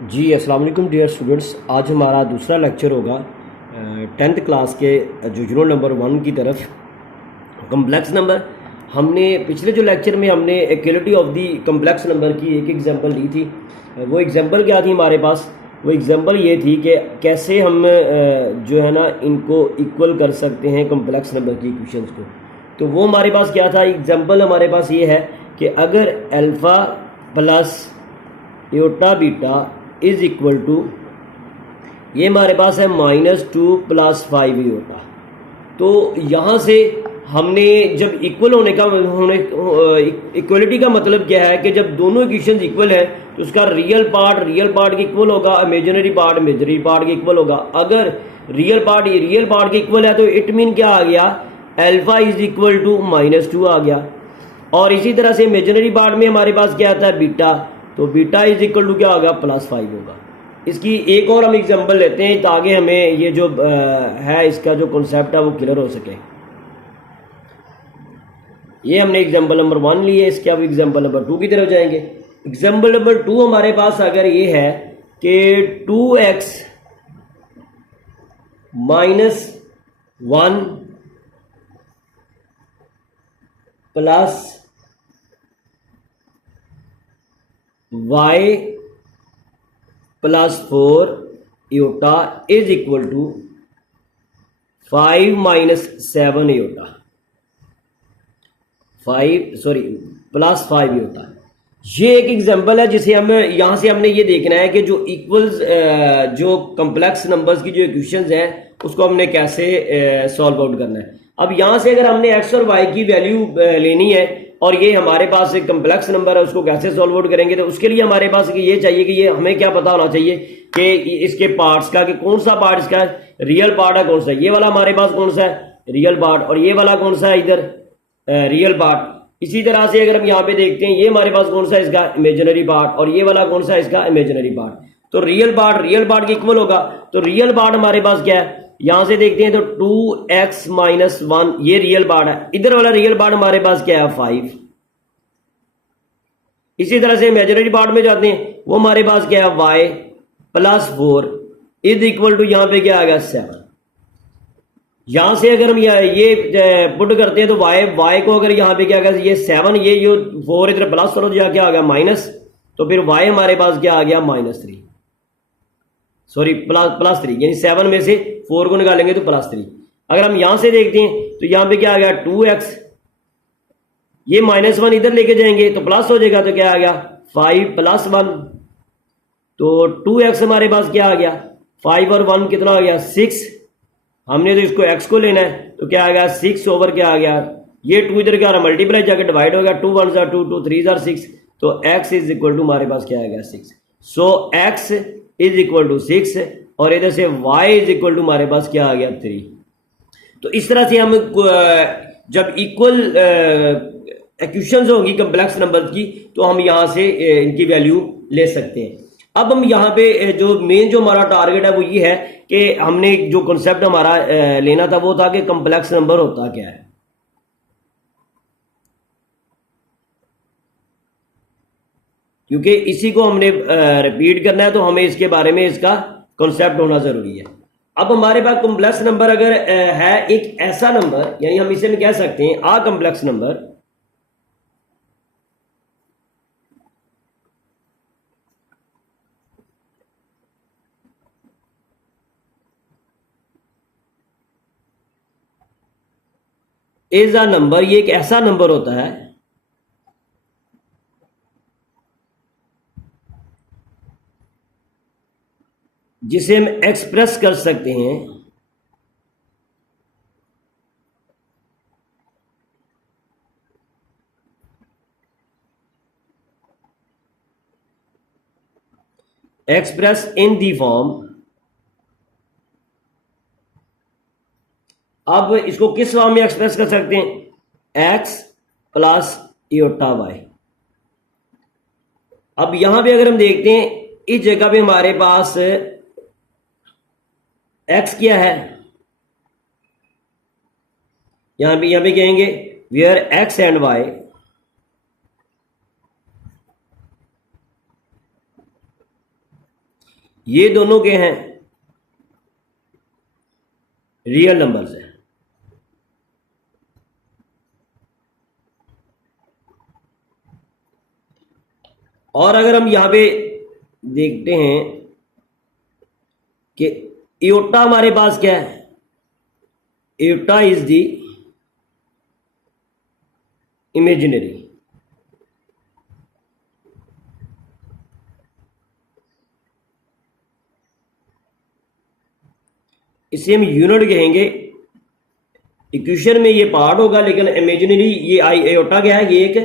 जी अस्सलाम वालेकुम dear students. आज हमारा दूसरा लेक्चर होगा 10th क्लास के जो यूनिट नंबर 1 की तरफ कम्प्लेक्स नंबर। हमने पिछले जो लेक्चर में हमने equality of the complex number की एक एग्जांपल ली थी। वो एग्जांपल क्या थी हमारे पास? वो एग्जांपल ये थी कि कैसे हम जो है ना इनको इक्वल कर सकते हैं कम्प्लेक्स नंबर की इक्वेशंस को। तो वो हमारे पास क्या था? एग्जांपल हमारे पास ये है कि अगर alpha plus iota beta is equal to, ये हमारे पास है -2 + 5 योटा। तो यहाँ से हमने जब इक्वल होने इक्वलिटी का मतलब क्या है कि जब दोनों इक्वेशंस इक्वल है तो उसका रियल पार्ट के इक्वल होगा, इमेजिनरी पार्ट के इक्वल होगा। अगर रियल पार्ट के इक्वल है तो इट मीन क्या आ गया? अल्फा इज इक्वल टू -2 आ गया। और इसी तरह से इमेजिनरी पार्ट में हमारे पास क्या आता है? बीटा। तो बीटा इज इक्वल टू क्या होगा? +5 होगा। इसकी एक और हम एग्जांपल लेते हैं ताकि हमें ये जो है इसका जो कॉन्सेप्ट है वो क्लियर हो सके। ये हमने एग्जांपल नंबर 1 ली है, इसके अब एग्जांपल नंबर 2 की तरफ जाएंगे। एग्जांपल नंबर 2 हमारे पास अगर ये है कि 2x - 1 plus y plus 4 iota is equal to 5 - 7 iota, +5 iota. ये एक एग्जांपल है जिसे हम यहाँ से हमने ये देखना है कि जो इक्वल्स जो कम्प्लेक्स नंबर्स की जो इक्वेशंस हैं उसको हमने कैसे सॉल्व आउट करना है। अब यहाँ से अगर हमने x और y की वैल्यू लेनी है और ये हमारे पास एक कम्प्लेक्स नंबर है, उसको कैसे सॉल्व आउट करेंगे? तो उसके लिए हमारे पास ये चाहिए कि ये हमें क्या पता होना चाहिए कि इसके पार्ट्स का, कि कौन सा पार्ट इसका रियल पार्ट है, कौन सा ये वाला हमारे पास कौन सा है? Real part. और ये वाला कौन सा है इधर? Real part. इसी तरह से अगर हम यहाँ पे देखते हैं ये हमारे पास कौन सा है? इसका इमेजिनरी पार्ट। और ये वाला कौन सा है? इसका इमेजिनरी पार्ट। तो रियल पार्ट के इक्वल होगा। तो रियल पार्ट हमारे पास क्या है? यहां से देखते हैं तो 2x - 1 ये रियल पार्ट है। इधर वाला रियल पार्ट हमारे पास क्या है? 5। इसी तरह से इमेजिनरी पार्ट में जाते हैं, वो हमारे पास क्या है? y + 4 इज इक्वल टू, यहां पे क्या आ गया? 7। यहां से अगर हम ये पुट करते हैं तो y को अगर यहाँ पे क्या गया? ये 7, ये जो 4 इधर प्लस करो तो क्या आ गया? माइनस। तो फिर y हमारे पास क्या आ गया? -3, सॉरी +3, यानी 7 में से 4 को निकालेंगे तो +3। अगर हम यहां से देखते हैं तो यहां पे क्या आ गया? 2x, ये -1 इधर लेके जाएंगे तो प्लस हो जाएगा, तो क्या आ गया? 5 + 1। तो 2x हमारे पास क्या आ गया? 5 और 1 कितना आ गया? 6। हमने तो इसको x को लेना है तो क्या आ गया? 6 ओवर क्या आ गया? ये 2 इधर क्या मल्टीप्लाई जाकर डिवाइड हो गया। 2 1 * 2, 2 3 * 6। तो x इज इक्वल टू हमारे पास क्या आ गया? 6। सो x इज इक्वल टू 6 और इधर से y इज इक्वल टू हमारे पास क्या आ गया? 3। तो इस तरह से हम जब इक्वल इक्वेशंस होंगी कम्प्लेक्स नंबर की तो हम यहाँ से इनकी वैल्यू ले सकते हैं। अब हम यहाँ पे जो मेन जो हमारा टारगेट है वो ये है कि हमने जो कॉन्सेप्ट हमारा लेना था वो था कि कम्प्लेक्स नंबर होता क्या है। क्योंकि इसी को हमने रिपीट करना है तो हमें इसके बारे में इसका कॉन्सेप्ट होना जरूरी है। अब हमारे पास कॉम्प्लेक्स नंबर अगर है एक ऐसा नंबर, यानी हम इसे कह सकते हैं a complex number is a number. ये एक ऐसा नंबर होता है जिसे हम एक्सप्रेस कर सकते हैं एक्सप्रेस इन दी फॉर्म। अब इसको किस फॉर्म में एक्सप्रेस कर सकते हैं? x + iota y। अब यहां पे अगर हम देखते हैं इस जगह पे हमारे पास x क्या है? यहां पे कहेंगे वेयर x एंड y ये दोनों के हैं रियल नंबर्स हैं। और अगर हम यहां पे देखते हैं कि एओर्टा हमारे पास क्या है, एओर्टा इज द इमेजिनरी, इसे हम यूनिट कहेंगे। इक्वेशन में ये पार्ट होगा, लेकिन इमेजिनरी ये एओर्टा क्या है, ये एक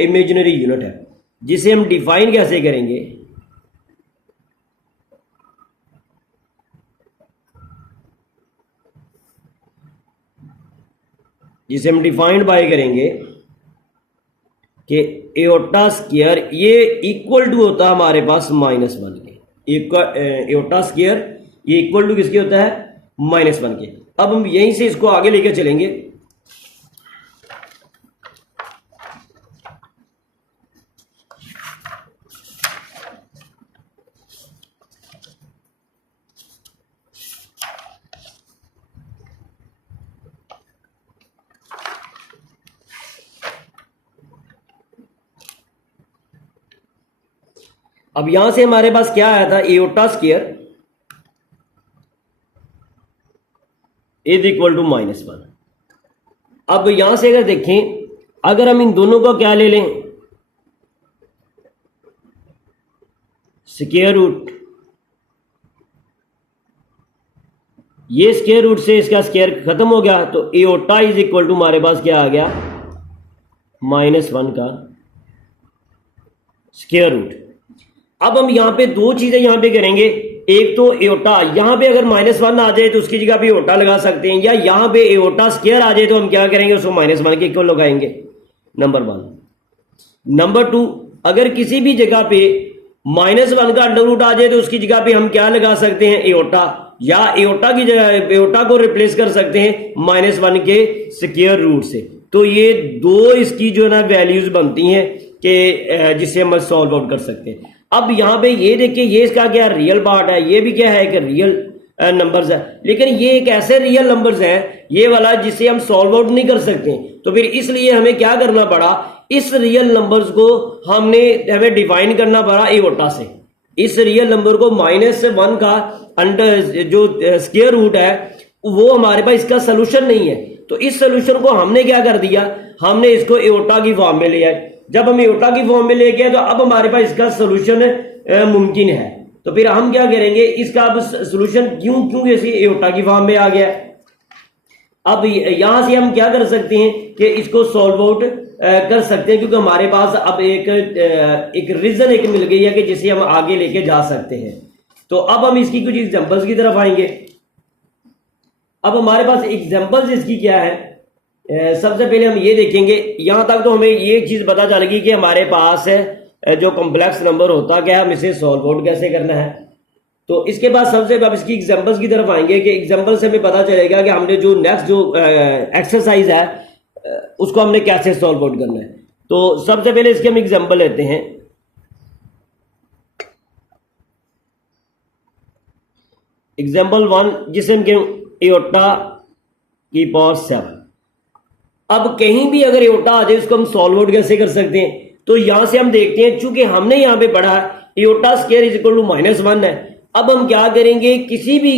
इमेजिनरी यूनिट है, जिसे हम डिफाइन कैसे करेंगे, जिसे हम डिफाइंड बाय करेंगे कि एओर्टा स्क्वायर ये इक्वल टू होता है हमारे पास -1 के। एओर्टा स्क्वायर ये इक्वल टू किसके होता है, -1 के। अब हम यहीं से इसको आगे लेकर चलेंगे। अब यहां से हमारे पास क्या आया था, iota square is equal to -1। अब यहां से अगर देखें, अगर हम इन दोनों को क्या ले लें, स्क्वायर रूट, ये स्क्वायर रूट से इसका स्क्वायर खत्म हो गया, तो एओर्टा इज इक्वल टू हमारे पास क्या आ गया, -1 का स्क्वायर रूट। अब हम यहां पे दो चीजें यहां पे करेंगे, एक तो एओर्टा, यहां पे अगर -1 आ जाए तो उसकी जगह पे एओर्टा लगा सकते हैं, या यहां पे एओर्टा स्क्वायर आ जाए तो हम क्या करेंगे, उसको -1 के इक्वल लगाएंगे, नंबर 1। नंबर 2, अगर किसी भी जगह पे -1 का अंडर रूट आ जाए तो उसकी जगह पे हम क्या लगा सकते हैं, एओर्टा, या एओर्टा की जगह एओर्टा को रिप्लेस कर सकते हैं -1 के स्क्वायर रूट से। तो ये दो इसकी जो है ना वैल्यूज बनती हैं कि जिससे हम सॉल्व आउट कर सकते हैं। अब यहां पे ये देखिए, ये इसका क्या रियल पार्ट है, ये भी क्या है कि रियल नंबर्स है, लेकिन ये एक ऐसे रियल नंबर्स है ये वाला जिसे हम सॉल्व आउट नहीं कर सकते। तो फिर इसलिए हमें क्या करना पड़ा, इस रियल नंबर्स को हमें डिफाइन करना पड़ा एओर्टा से। इस रियल नंबर को -1 का अंडर जो स्क्वायर रूट है वो हमारे पास इसका सोल्यूशन नहीं है, तो इस सोल्यूशन को हमने क्या कर दिया, हमने इसको एओर्टा की फॉर्म में लिया। जब हम एओर्टा की फॉर्म में लेके आए तो अब हमारे पास इसका सोल्यूशन मुमकिन है। तो फिर हम क्या करेंगे, इसका अब सोल्यूशन क्यों जैसे एओर्टा की फॉर्म में आ गया, अब यहां से हम क्या कर सकते हैं कि इसको सॉल्व आउट कर सकते हैं, क्योंकि हमारे पास अब एक रीजन एक मिल गई है कि जिसे हम आगे लेके जा सकते हैं। तो अब हम इसकी कुछ एग्जांपल्स की तरफ आएंगे। अब हमारे पास एग्जांपल्स इसकी क्या है, सबसे पहले हम ये देखेंगे, यहां तक तो हमें ये चीज पता चल गई कि हमारे पास जो कॉम्प्लेक्स नंबर होता क्या है, हम इसे सॉल्व आउट कैसे करना है। तो इसके बाद सबसे अब इसकी एग्जांपल्स की तरफ आएंगे कि एग्जांपल से हमें पता चलेगा कि हमने जो नेक्स्ट जो एक्सरसाइज है उसको हमने कैसे सॉल्व आउट करना है। तो सबसे पहले इसके हम एग्जांपल लेते हैं। एग्जांपल 1, जिसे हम कहें एओर्टा की पावर 7। अब कहीं भी अगर एओर्टा आ जाए उसको हम सॉल्व आउट कैसे कर सकते हैं, तो यहां से हम देखते हैं, चूंकि हमने यहां पे पढ़ा iota square is equal to -1 है। अब हम क्या करेंगे, किसी भी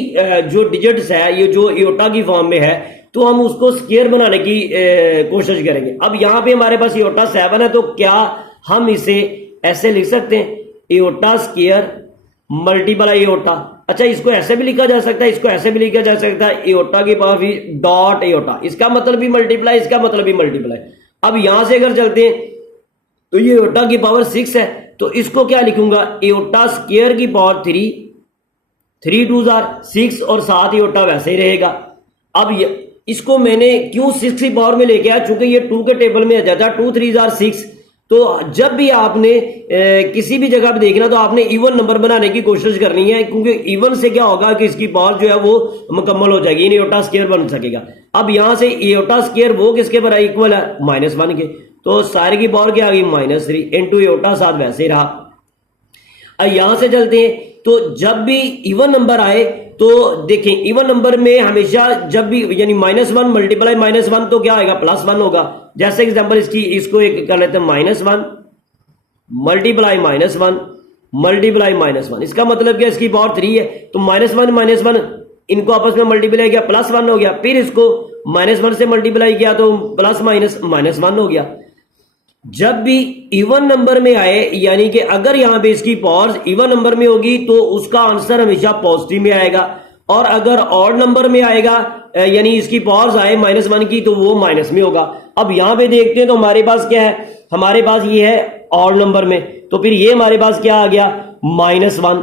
जो डिजिट्स है ये जो एओर्टा की फॉर्म में है तो हम उसको स्क्वायर बनाने की कोशिश करेंगे। अब यहां पे हमारे पास एओर्टा 7 है, तो क्या हम इसे ऐसे लिख सकते हैं, एओर्टा स्क्वायर मल्टीप्लाई एओर्टा। अच्छा, इसको ऐसे भी लिखा जा सकता है, इसको ऐसे भी लिखा जा सकता है, एओर्टा की पावर भी डॉट एओर्टा, इसका मतलब भी मल्टीप्लाई, इसका मतलब भी मल्टीप्लाई। अब यहां से अगर चलते हैं तो ये एओर्टा की पावर 6 है, तो इसको क्या लिखूंगा, एओर्टा स्क्वायर की पावर 3 2 6, और साथ एओर्टा वैसे ही रहेगा। अब इसको मैंने क्यों 6 की पावर में लेके आया, चूंकि ये 2 के टेबल में आ जाता है, 2 3 6। तो जब भी आपने किसी भी जगह पे देखना तो आपने इवन नंबर बनाने की कोशिश करनी है, क्योंकि इवन से क्या होगा कि इसकी पावर जो है वो मुकम्मल हो जाएगी, एओर्टा स्क्वायर बन सकेगा। अब यहां से एओर्टा स्क्वायर वो किसके बराबर इक्वल है, -1 के, तो सारे की पावर क्या आ गई, -3 इंटू एओर्टा, साथ वैसे ही रहा। अब यहां से चलते हैं, तो जब भी इवन नंबर आए तो देखें इवन नंबर में हमेशा जब भी यानी -1 मल्टीप्लाई -1 तो क्या आएगा +1 होगा। जैसे एग्जांपल इसको एक कर लेते हैं -1 मल्टीप्लाई -1 मल्टीप्लाई -1, इसका मतलब क्या इसकी पावर 3 है तो -1 इनको आपस में मल्टीप्लाई किया +1 हो गया, फिर इसको -1 से मल्टीप्लाई किया तो +-1 हो गया। जब भी इवन नंबर में आए यानी कि अगर यहां पे इसकी पावर इवन नंबर में होगी तो उसका आंसर हमेशा पॉजिटिव में आएगा, और अगर ऑड नंबर में आएगा यानी इसकी पावर्स आए -1 की तो वो माइनस में होगा। अब यहां पे देखते हैं तो हमारे पास क्या है, हमारे पास ये है ऑड नंबर में, तो फिर ये हमारे पास क्या आ गया -1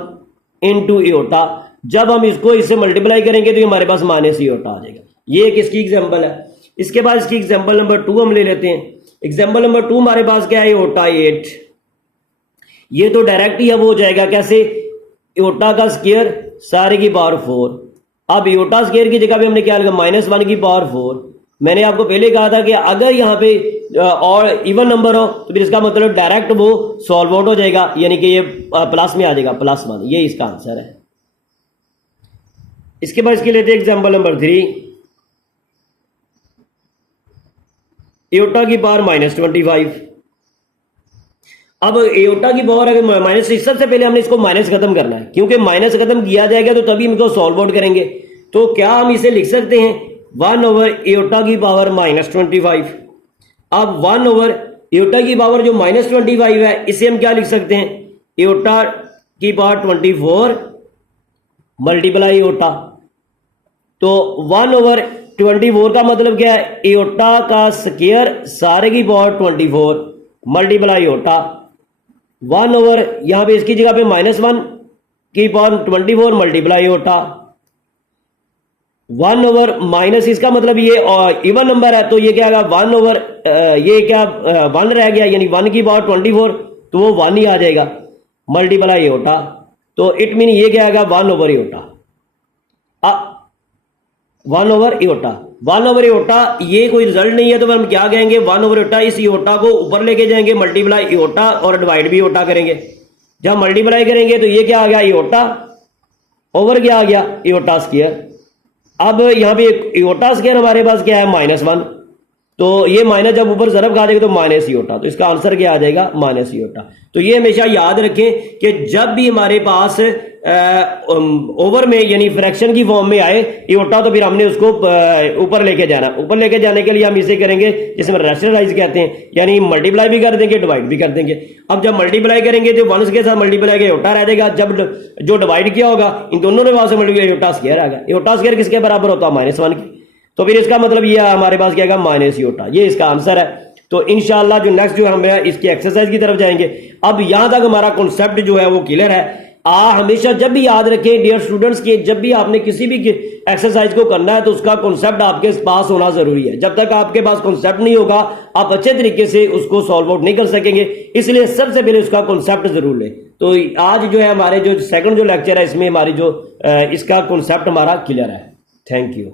इंटू एओटा। जब हम इसको इससे मल्टीप्लाई करेंगे तो ये हमारे पास -एओटा आ जाएगा। ये एक इसकी एग्जांपल है। इसके बाद इसकी एग्जांपल नंबर 2 हम ले लेते हैं। एग्जांपल नंबर 2 हमारे पास क्या है एओटा 8। ये तो डायरेक्ट ही अब हो जाएगा कैसे, एओटा का स्क्वायर सारे की पावर 4। अब एओटा स्क्वायर की जगह पे हमने क्या लिखा -1 की पावर 4। मैंने आपको पहले कहा था कि अगर यहाँ पे और इवन नंबर हो तो फिर इसका मतलब डायरेक्ट वो सॉल्व आउट हो जाएगा, यानी कि ये प्लस में आ जाएगा +1। ये इसका आंसर है। इसके बाद इसके लेते हैं एग्जांपल नंबर 3। एओटा की पावर -25। अब एओटा की पावर अगर माइनस, सबसे पहले हमने इसको माइनस खत्म करना है, क्योंकि माइनस खत्म किया जाएगा तो तभी हम इसको सॉल्व आउट करेंगे। तो क्या हम इसे लिख सकते हैं 1/एओटा की पावर -25। अब 1/एओटा की पावर जो -25 है इसे हम क्या लिख सकते हैं, एओटा की पावर 24 मल्टीप्लाई एओटा। तो 1/24 का मतलब क्या है, एओटा का स्क्वायर सारे की पावर 24 मल्टीप्लाई एओटा। 1 यहां पे इसकी जगह पे -1 की पावर 24 मल्टीप्लाई एओटा। 1/- इसका मतलब ये इवन नंबर है तो ये क्या आएगा 1 ये क्या 1 रह गया, यानी 1 की पावर 24 तो वो 1 ही आ जाएगा मल्टीप्लाई एओटा। तो इट मीन ये क्या आएगा 1/एओटा। 1/एओटा 1/एओटा ये कोई रिजल्ट नहीं है तो हम क्या कहेंगे 1/एओटा। इस एओटा को ऊपर लेके जाएंगे मल्टीप्लाई एओटा और डिवाइड भी एओटा करेंगे। जब मल्टीप्लाई करेंगे तो ये क्या आ गया एओटा ओवर क्या आ गया एओटा स्क्वायर। अब यहां पे एओटा स्क्वायर हमारे पास क्या है -1, तो ये माइनस जब ऊपर ज़रब खा देगा तो -एओटा, तो इसका आंसर क्या आ जाएगा -एओटा। तो ये हमेशा याद रखें कि जब भी हमारे पास ओवर में यानी फ्रैक्शन की फॉर्म में आए एओटा तो फिर हमने उसको ऊपर लेके जाना। ऊपर लेके जाने के लिए हम इसे करेंगे जिसमें रैशनलाइज कहते हैं, यानी मल्टीप्लाई भी कर देंगे डिवाइड भी कर देंगे। अब जब मल्टीप्लाई करेंगे तो 1 के साथ मल्टीप्लाई एओटा रह जाएगा, जब जो डिवाइड किया होगा इन दोनों ने वहां से मल्टीप्लाई एओटा स्क्वायर आ गया। एओटा स्क्वायर किसके बराबर होता है -1 की, तो फिर इसका मतलब ये हमारे पास क्या आएगा -एओटा। ये इसका आंसर है। तो इंशाल्लाह जो नेक्स्ट जो हम इसकी एक्सरसाइज की तरफ जाएंगे। अब यहां तक हमारा कॉन्सेप्ट जो है वो क्लियर है। हमेशा जब भी याद रखें डियर स्टूडेंट्स के, जब भी आपने किसी भी एक्सरसाइज को करना है तो उसका कॉन्सेप्ट आपके पास होना जरूरी है। जब तक आपके पास कॉन्सेप्ट नहीं होगा आप अच्छे तरीके से उसको सॉल्व आउट नहीं कर सकेंगे, इसलिए सबसे पहले उसका कॉन्सेप्ट जरूर लें। तो आज जो है हमारे जो सेकंड जो लेक्चर है इसमें हमारी जो इसका कॉन्सेप्ट हमारा क्लियर है। Thank you.